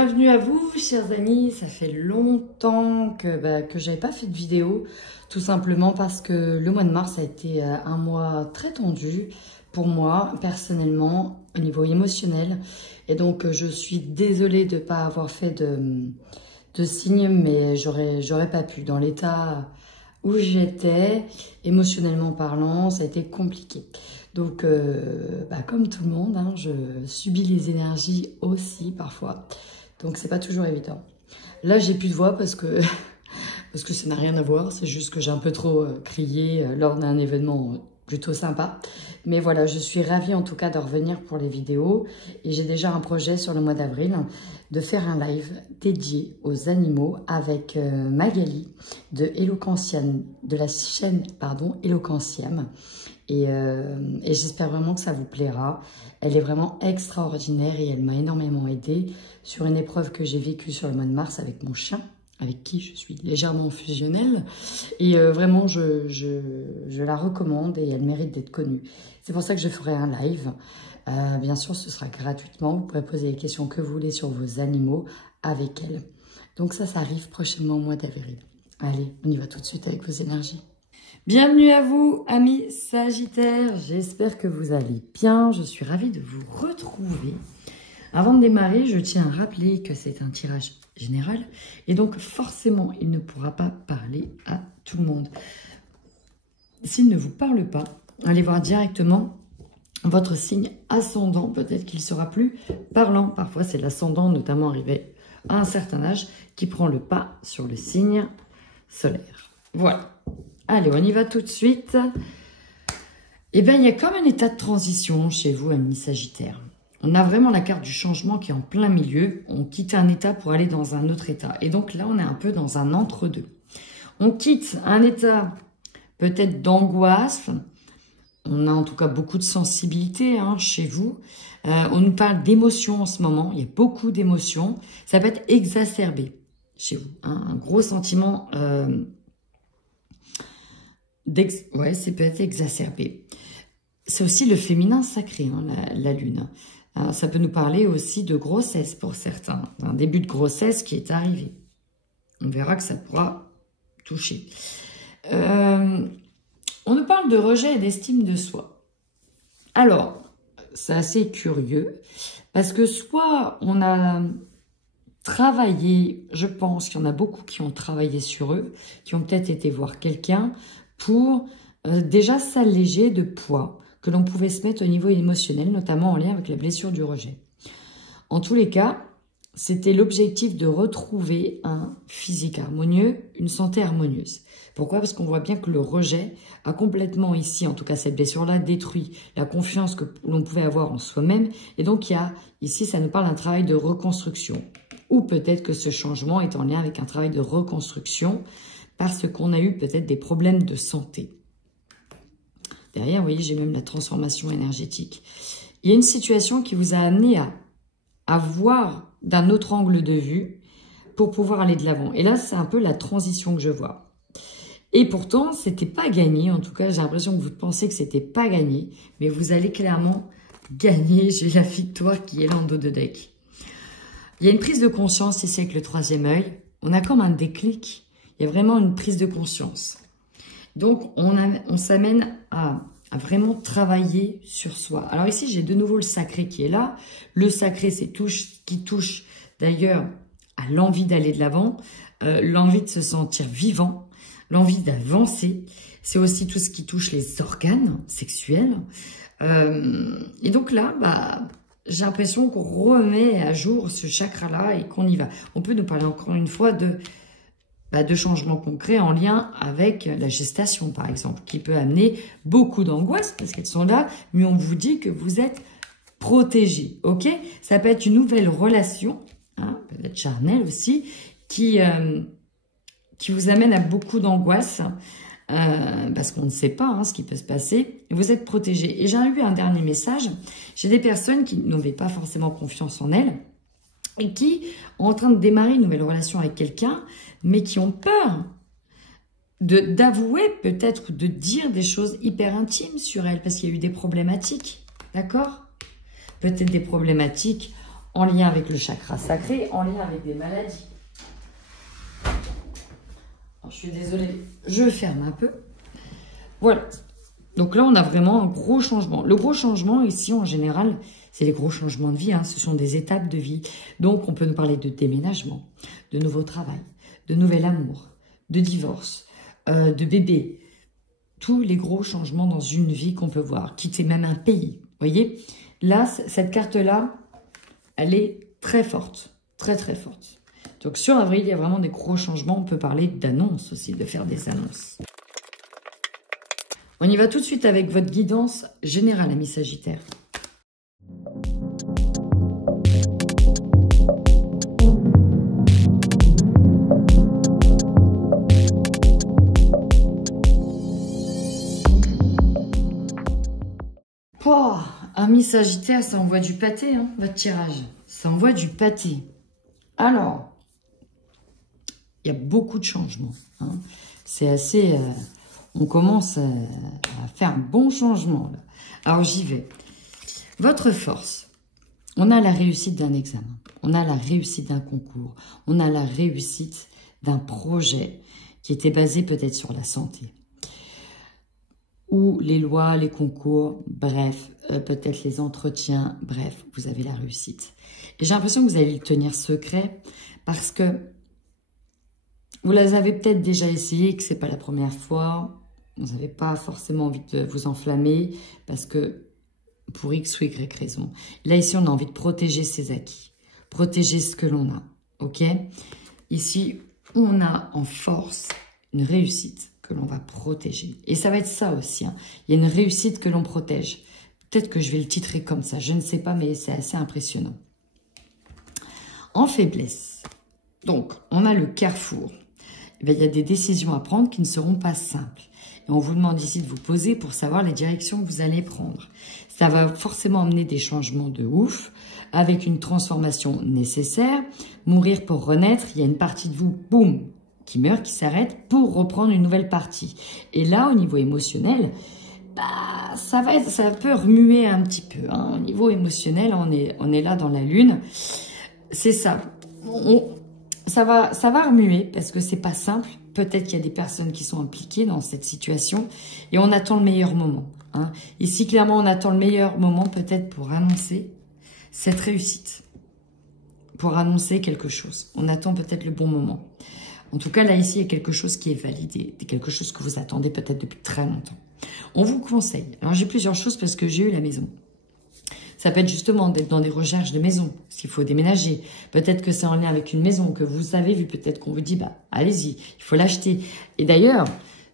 Bienvenue à vous, chers amis. Ça fait longtemps que j'avais pas fait de vidéo, tout simplement parce que le mois de mars a été un mois très tendu pour moi, personnellement, au niveau émotionnel. Et donc, je suis désolée de ne pas avoir fait de signes, mais j'aurais pas pu. Dans l'état où j'étais, émotionnellement parlant, ça a été compliqué. Donc, comme tout le monde, hein, je subis les énergies aussi parfois. Donc, c'est pas toujours évident. Là, j'ai plus de voix parce que ça n'a rien à voir. C'est juste que j'ai un peu trop crié lors d'un événement plutôt sympa. Mais voilà, je suis ravie en tout cas de revenir pour les vidéos. Et j'ai déjà un projet sur le mois d'avril de faire un live dédié aux animaux avec Magali de Eloquentiam, de la chaîne Eloquentiam. Et j'espère vraiment que ça vous plaira. Elle est vraiment extraordinaire et elle m'a énormément aidée sur une épreuve que j'ai vécue sur le mois de mars avec mon chien, avec qui je suis légèrement fusionnelle. Et vraiment, je la recommande et elle mérite d'être connue. C'est pour ça que je ferai un live. Bien sûr, ce sera gratuitement. Vous pourrez poser les questions que vous voulez sur vos animaux avec elle. Donc ça arrive prochainement au mois d'avril. Allez, on y va tout de suite avec vos énergies. Bienvenue à vous, amis Sagittaires. J'espère que vous allez bien. Je suis ravie de vous retrouver. Avant de démarrer, je tiens à rappeler que c'est un tirage général. Et donc, forcément, il ne pourra pas parler à tout le monde. S'il ne vous parle pas, allez voir directement votre signe ascendant. Peut-être qu'il sera plus parlant. Parfois, c'est l'ascendant, notamment arrivé à un certain âge, qui prend le pas sur le signe solaire. Voilà. Allez, on y va tout de suite. Eh bien, il y a comme un état de transition chez vous, amis Sagittaires. On a vraiment la carte du changement qui est en plein milieu. On quitte un état pour aller dans un autre état. Et donc là, on est un peu dans un entre-deux. On quitte un état peut-être d'angoisse. On a en tout cas beaucoup de sensibilité chez vous. On nous parle d'émotions en ce moment. Il y a beaucoup d'émotions. Ça peut être exacerbé chez vous. Un gros sentiment... ouais, c'est peut-être exacerbé. C'est aussi le féminin sacré, la lune. Ça peut nous parler aussi de grossesse pour certains, d'un début de grossesse qui est arrivé. On verra que ça pourra toucher. On nous parle de rejet et d'estime de soi. Alors, c'est assez curieux, parce que soit on a travaillé, je pense qu'il y en a beaucoup qui ont travaillé sur eux, qui ont peut-être été voir quelqu'un, pour déjà s'alléger de poids que l'on pouvait se mettre au niveau émotionnel, notamment en lien avec la blessure du rejet. En tous les cas, c'était l'objectif de retrouver un physique harmonieux, une santé harmonieuse. Pourquoi? Parce qu'on voit bien que le rejet a complètement ici, en tout cas cette blessure-là, détruit la confiance que l'on pouvait avoir en soi-même. Et donc, il y a ici, ça nous parle d'un travail de reconstruction. Ou peut-être que ce changement est en lien avec un travail de reconstruction parce qu'on a eu peut-être des problèmes de santé. Derrière, vous voyez, j'ai même la transformation énergétique. Il y a une situation qui vous a amené à voir d'un autre angle de vue pour pouvoir aller de l'avant. Et là, c'est un peu la transition que je vois. Et pourtant, c'était pas gagné. En tout cas, j'ai l'impression que vous pensez que c'était pas gagné. Mais vous allez clairement gagner. J'ai la victoire qui est là en dos de deck. Il y a une prise de conscience ici avec le troisième œil. On a comme un déclic. Il y a vraiment une prise de conscience. Donc, on s'amène à vraiment travailler sur soi. Alors ici, j'ai de nouveau le sacré qui est là. Le sacré, c'est qui touche d'ailleurs à l'envie d'aller de l'avant, l'envie de se sentir vivant, l'envie d'avancer. C'est aussi tout ce qui touche les organes sexuels. Et donc là, j'ai l'impression qu'on remet à jour ce chakra-là et qu'on y va. On peut nous parler encore une fois de changements concrets en lien avec la gestation, par exemple, qui peut amener beaucoup d'angoisse parce qu'elles sont là, mais on vous dit que vous êtes protégé, ok? Ça peut être une nouvelle relation, peut-être charnelle aussi, qui vous amène à beaucoup d'angoisse parce qu'on ne sait pas ce qui peut se passer. Vous êtes protégé. Et j'ai eu un dernier message. J'ai des personnes qui n'avaient pas forcément confiance en elles et qui sont en train de démarrer une nouvelle relation avec quelqu'un, mais qui ont peur d'avouer peut-être, de dire des choses hyper intimes sur elle, parce qu'il y a eu des problématiques, d'accord? Peut-être des problématiques en lien avec le chakra sacré, en lien avec des maladies. Alors, je suis désolée, je ferme un peu. Voilà. Donc là, on a vraiment un gros changement. Le gros changement, ici, en général, c'est les gros changements de vie. Hein. Ce sont des étapes de vie. Donc, on peut nous parler de déménagement, de nouveau travail, de nouvel amour, de divorce, de bébé. Tous les gros changements dans une vie qu'on peut voir. Quitter même un pays. Vous voyez? Là, cette carte-là, elle est très forte. Très, très forte. Donc, sur avril, il y a vraiment des gros changements. On peut parler d'annonces aussi, de faire des annonces. On y va tout de suite avec votre guidance générale, amis Sagittaire. Pouah, amis Sagittaire, ça envoie du pâté, hein, votre tirage. Ça envoie du pâté. Alors, il y a beaucoup de changements. Hein. C'est assez... on commence à faire un bon changement. Là. Alors, j'y vais. Votre force. On a la réussite d'un examen. On a la réussite d'un concours. On a la réussite d'un projet qui était basé peut-être sur la santé. Ou les lois, les concours, bref, peut-être les entretiens, bref, vous avez la réussite. Et j'ai l'impression que vous allez le tenir secret parce que vous les avez peut-être déjà essayé, que ce n'est pas la première fois. Vous n'avez pas forcément envie de vous enflammer parce que pour X ou Y raison. Là, ici, on a envie de protéger ses acquis, protéger ce que l'on a, ok? Ici, on a en force une réussite que l'on va protéger. Et ça va être ça aussi. Hein. Il y a une réussite que l'on protège. Peut-être que je vais le titrer comme ça. Je ne sais pas, mais c'est assez impressionnant. En faiblesse. Donc, on a le carrefour. Eh bien, il y a des décisions à prendre qui ne seront pas simples. Et on vous demande ici de vous poser pour savoir les directions que vous allez prendre. Ça va forcément amener des changements de ouf, avec une transformation nécessaire. Mourir pour renaître, il y a une partie de vous, boum, qui meurt, qui s'arrête pour reprendre une nouvelle partie. Et là, au niveau émotionnel, bah, ça peut remuer un petit peu. Hein. Au niveau émotionnel, on est là dans la lune. C'est ça. Ça va remuer parce que c'est pas simple. Peut-être qu'il y a des personnes qui sont impliquées dans cette situation et on attend le meilleur moment. Hein. Ici, clairement, on attend le meilleur moment peut-être pour annoncer cette réussite, pour annoncer quelque chose. On attend peut-être le bon moment. En tout cas, là, ici, il y a quelque chose qui est validé, quelque chose que vous attendez peut-être depuis très longtemps. On vous conseille. Alors, j'ai plusieurs choses parce que j'ai eu la maison. Ça peut être justement d'être dans des recherches de maison, s'il faut déménager. Peut-être que c'est en lien avec une maison que vous avez vu, peut-être qu'on vous dit, bah, allez-y, il faut l'acheter. Et d'ailleurs,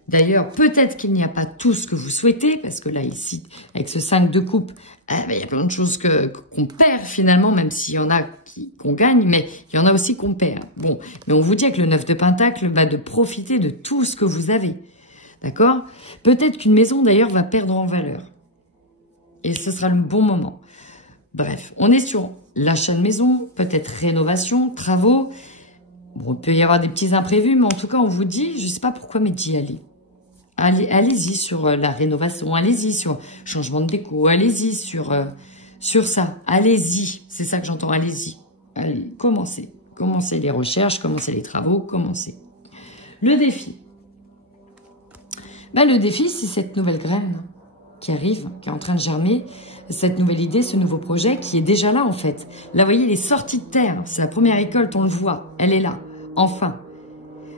peut-être qu'il n'y a pas tout ce que vous souhaitez, parce que là, ici, avec ce 5 de coupe, il y a plein de choses qu'on perd finalement, même s'il y en a qu'on gagne, mais il y en a aussi qu'on perd. Bon, mais on vous dit avec le 9 de Pentacle, bah, de profiter de tout ce que vous avez. D'accord? Peut-être qu'une maison, d'ailleurs, va perdre en valeur. Et ce sera le bon moment. Bref, on est sur l'achat de maison, peut-être rénovation, travaux. Bon, il peut y avoir des petits imprévus, mais en tout cas, on vous dit, je ne sais pas pourquoi, mais d'y aller. Allez-y sur la rénovation, allez-y sur changement de déco, allez-y sur ça, allez-y. C'est ça que j'entends, allez-y. Allez, commencez. Commencez les recherches, commencez les travaux, commencez. Le défi. Ben, le défi, c'est cette nouvelle graine qui arrive, qui est en train de germer, cette nouvelle idée, ce nouveau projet qui est déjà là en fait. Là, vous voyez, il est sorti de terre. C'est la première récolte, on le voit. Elle est là, enfin.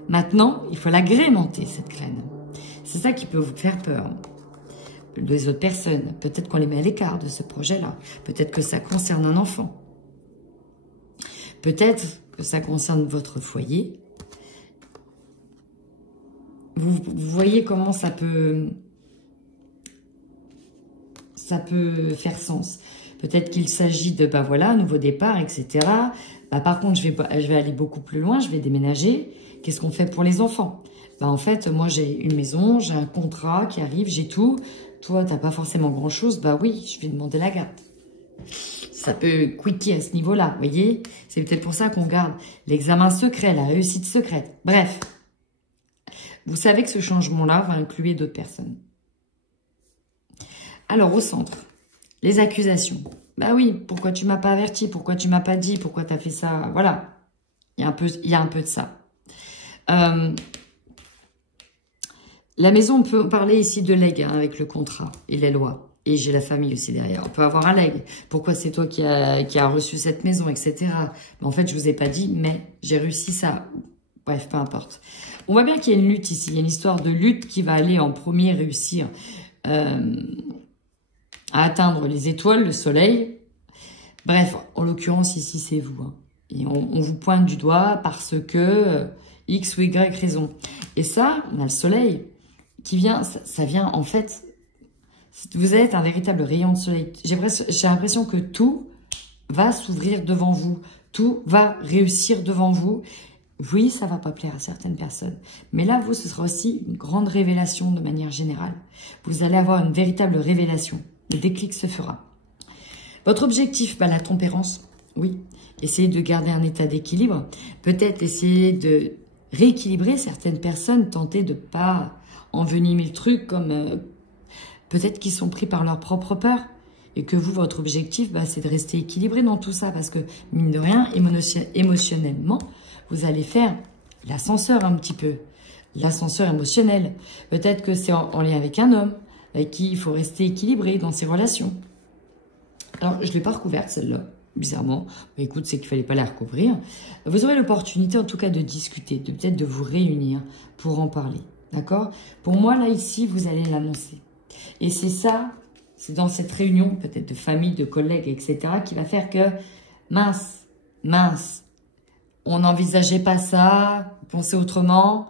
Maintenant, il faut l'agrémenter, cette graine. C'est ça qui peut vous faire peur. Les autres personnes, peut-être qu'on les met à l'écart de ce projet-là. Peut-être que ça concerne un enfant. Peut-être que ça concerne votre foyer. Vous voyez comment ça peut faire sens. Peut-être qu'il s'agit de, bah voilà, nouveau départ, etc. Bah, par contre, je vais aller beaucoup plus loin, je vais déménager. Qu'est-ce qu'on fait pour les enfants? Bah, en fait, moi, j'ai une maison, j'ai un contrat qui arrive, j'ai tout. Toi, t'as pas forcément grand-chose. Bah oui, je vais demander la garde. Ça peut quicker à ce niveau-là, vous voyez? C'est peut-être pour ça qu'on garde l'examen secret, la réussite secrète. Bref, vous savez que ce changement-là va inclure d'autres personnes. Alors, au centre, les accusations. Bah oui, pourquoi tu m'as pas averti? Pourquoi tu m'as pas dit? Pourquoi tu as fait ça? Voilà. Il y a un peu de ça. La maison, on peut parler ici de legs hein, avec le contrat et les lois. Et j'ai la famille aussi derrière. On peut avoir un leg. Pourquoi c'est toi qui a reçu cette maison, etc. Mais en fait, je vous ai pas dit, mais j'ai réussi ça. Bref, peu importe. On voit bien qu'il y a une lutte ici. Il y a une histoire de lutte qui va aller en premier réussir à atteindre les étoiles, le soleil. Bref, en l'occurrence, ici, c'est vous. Hein. Et on vous pointe du doigt parce que X ou Y raison. Et ça, on a le soleil qui vient, ça vient en fait, vous êtes un véritable rayon de soleil. J'ai l'impression que tout va s'ouvrir devant vous. Tout va réussir devant vous. Oui, ça va pas plaire à certaines personnes. Mais là, vous, ce sera aussi une grande révélation de manière générale. Vous allez avoir une véritable révélation. Le déclic se fera. Votre objectif, la tempérance, oui. Essayez de garder un état d'équilibre. Peut-être essayer de rééquilibrer certaines personnes, tenter de pas envenimer le truc comme peut-être qu'ils sont pris par leur propre peur et que vous, votre objectif, c'est de rester équilibré dans tout ça parce que, mine de rien, émotionnellement, vous allez faire l'ascenseur un petit peu, l'ascenseur émotionnel. Peut-être que c'est en lien avec un homme avec qui il faut rester équilibré dans ses relations. Alors, je ne l'ai pas recouverte, celle-là, bizarrement. Écoute, c'est qu'il ne fallait pas la recouvrir. Vous aurez l'opportunité, en tout cas, de discuter, de peut-être de vous réunir pour en parler. D'accord? Pour moi, là, ici, vous allez l'annoncer. Et c'est ça, c'est dans cette réunion, peut-être de famille, de collègues, etc., qui va faire que, mince, on n'envisageait pas ça, pensez autrement,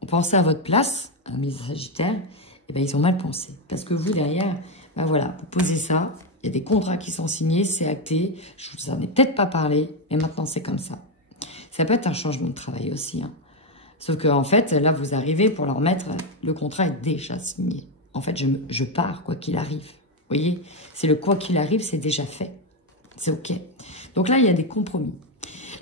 on pensait à votre place, mes Sagittaires, et bien, ils ont mal pensé. Parce que vous, derrière, voilà, vous posez ça, il y a des contrats qui sont signés, c'est acté, je vous en ai peut-être pas parlé, mais maintenant, c'est comme ça. Ça peut être un changement de travail aussi, hein. Sauf qu'en fait, là, vous arrivez pour leur mettre, le contrat est déjà signé. En fait, je pars, quoi qu'il arrive. Vous voyez, c'est le quoi qu'il arrive, c'est déjà fait. C'est OK. Donc là, il y a des compromis.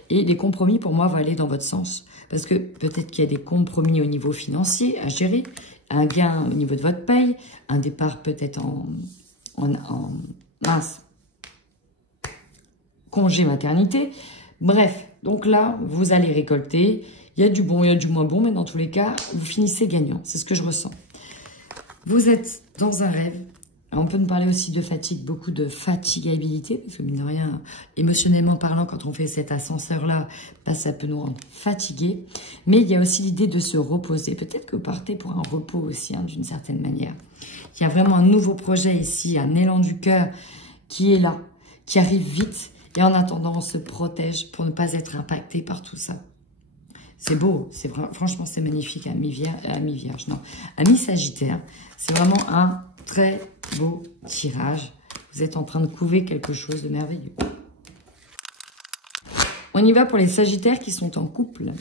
Et les compromis, pour moi, vont aller dans votre sens. Parce que peut-être qu'il y a des compromis au niveau financier à gérer, un gain au niveau de votre paye, un départ peut-être en congé maternité. Bref, donc là, vous allez récolter. Il y a du bon, il y a du moins bon, mais dans tous les cas, vous finissez gagnant. C'est ce que je ressens. Vous êtes dans un rêve. On peut nous parler aussi de fatigue, beaucoup de fatigabilité, parce que mine de rien, émotionnellement parlant, quand on fait cet ascenseur-là, ça peut nous rendre fatigués. Mais il y a aussi l'idée de se reposer. Peut-être que vous partez pour un repos aussi, hein, d'une certaine manière. Il y a vraiment un nouveau projet ici, un élan du cœur qui est là, qui arrive vite. Et en attendant, on se protège pour ne pas être impacté par tout ça. C'est beau, franchement c'est magnifique, mi-vierge, non, à mi-sagittaire. C'est vraiment un très beau tirage. Vous êtes en train de couver quelque chose de merveilleux. On y va pour les sagittaires qui sont en couple.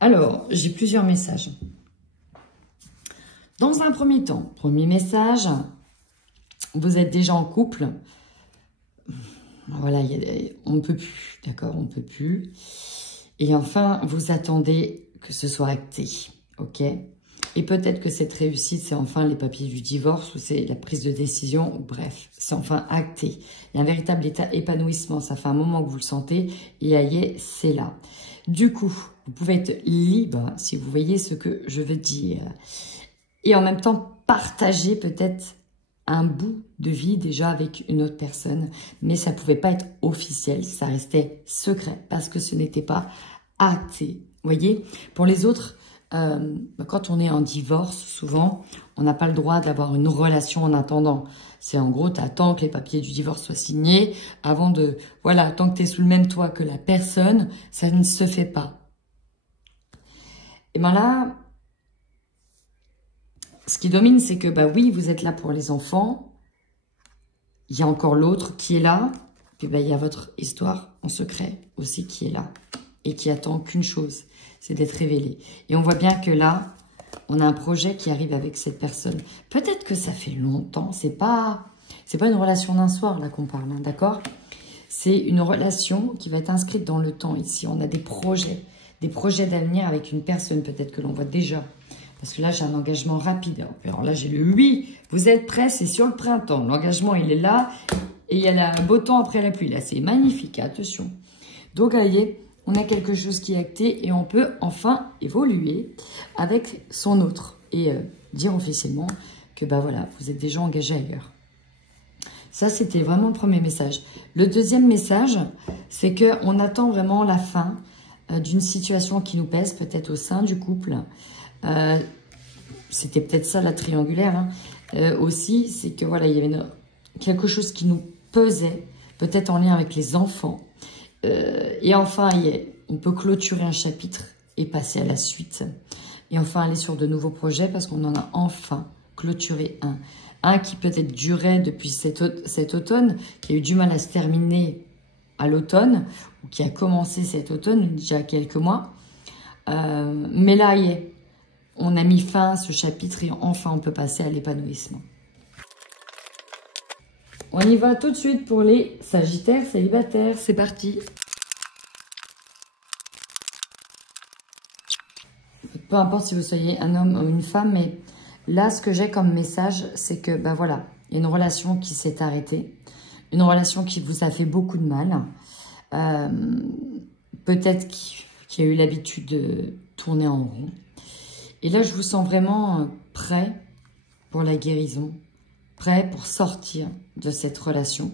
Alors, j'ai plusieurs messages. Dans un premier temps, premier message, vous êtes déjà en couple. Voilà, on ne peut plus, d'accord, on ne peut plus. Et enfin, vous attendez que ce soit acté, ok? Et peut-être que cette réussite, c'est enfin les papiers du divorce, ou c'est la prise de décision, ou bref, c'est enfin acté. Il y a un véritable état épanouissement, ça fait un moment que vous le sentez, et aïe, c'est là. Du coup, vous pouvez être libre, si vous voyez ce que je veux dire. Et en même temps, partager peut-être un bout de vie déjà avec une autre personne, mais ça pouvait pas être officiel, ça restait secret parce que ce n'était pas acté. Vous voyez, pour les autres, quand on est en divorce, souvent, on n'a pas le droit d'avoir une relation en attendant. C'est en gros, tu attends que les papiers du divorce soient signés avant de... Voilà, tant que tu es sous le même toit que la personne, ça ne se fait pas. Et bien là... Ce qui domine, c'est que, oui, vous êtes là pour les enfants. Il y a encore l'autre qui est là. Puis, il y a votre histoire en secret aussi qui est là. Et qui attend qu'une chose, c'est d'être révélée. Et on voit bien que là, on a un projet qui arrive avec cette personne. Peut-être que ça fait longtemps. C'est pas une relation d'un soir, là, qu'on parle, hein, d'accord? C'est une relation qui va être inscrite dans le temps, ici. On a des projets d'avenir avec une personne, peut-être que l'on voit déjà Parce que là, j'ai un engagement rapide. Alors là, j'ai le oui. Vous êtes prêts, c'est sur le printemps. L'engagement, il est là. Et il y a le beau temps après la pluie. Là, c'est magnifique. Attention. Donc, vous voyez, on a quelque chose qui est acté et on peut enfin évoluer avec son autre. Et dire officiellement que, bah voilà, vous êtes déjà engagé ailleurs. Ça, c'était vraiment le premier message. Le deuxième message, c'est qu'on attend vraiment la fin d'une situation qui nous pèse, peut-être au sein du couple. C'était peut-être ça, la triangulaire. Hein. Aussi, c'est que voilà, il y avait quelque chose qui nous pesait, peut-être en lien avec les enfants. Et enfin, on peut clôturer un chapitre et passer à la suite. Et enfin, aller sur de nouveaux projets parce qu'on en a enfin clôturé un. Un qui peut-être durait depuis cet automne, qui a eu du mal à se terminer à l'automne, ou qui a commencé cet automne, déjà quelques mois. Mais là, on a mis fin à ce chapitre et enfin, on peut passer à l'épanouissement. On y va tout de suite pour les Sagittaires célibataires. C'est parti. Peu importe si vous soyez un homme ou une femme, mais là, ce que j'ai comme message, c'est que, ben voilà, il y a une relation qui s'est arrêtée. Une relation qui vous a fait beaucoup de mal. Peut-être qui a eu l'habitude de tourner en rond. Et là, je vous sens vraiment prêt pour la guérison. Prêt pour sortir de cette relation.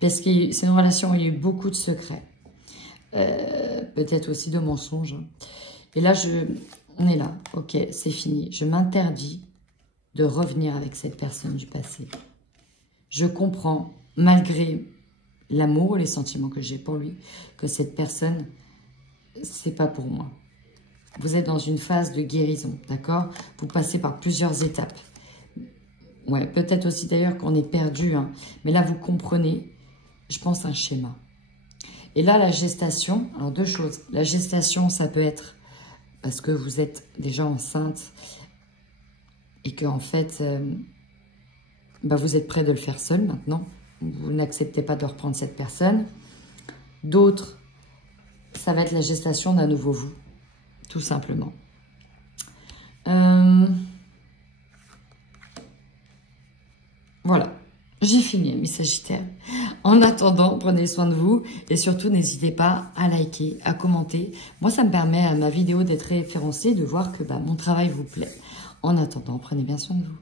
Parce que c'est une relation où il y a eu beaucoup de secrets. Peut-être aussi de mensonges. Et là, on est là. Ok, c'est fini. Je m'interdis de revenir avec cette personne du passé. Je comprends, malgré l'amour et les sentiments que j'ai pour lui, que cette personne, c'est pas pour moi. Vous êtes dans une phase de guérison, d'accord? Vous passez par plusieurs étapes. Ouais, peut-être aussi d'ailleurs qu'on est perdu, hein, mais là, vous comprenez, je pense, un schéma. Et là, la gestation, alors deux choses. La gestation, ça peut être parce que vous êtes déjà enceinte et que en fait, vous êtes prêt de le faire seul maintenant. Vous n'acceptez pas de reprendre cette personne. D'autres, ça va être la gestation d'un nouveau vous, tout simplement. Voilà, j'ai fini mes Sagittaires. En attendant, prenez soin de vous et surtout n'hésitez pas à liker, à commenter. Moi, ça me permet à ma vidéo d'être référencée, de voir que mon travail vous plaît. En attendant, prenez bien soin de vous.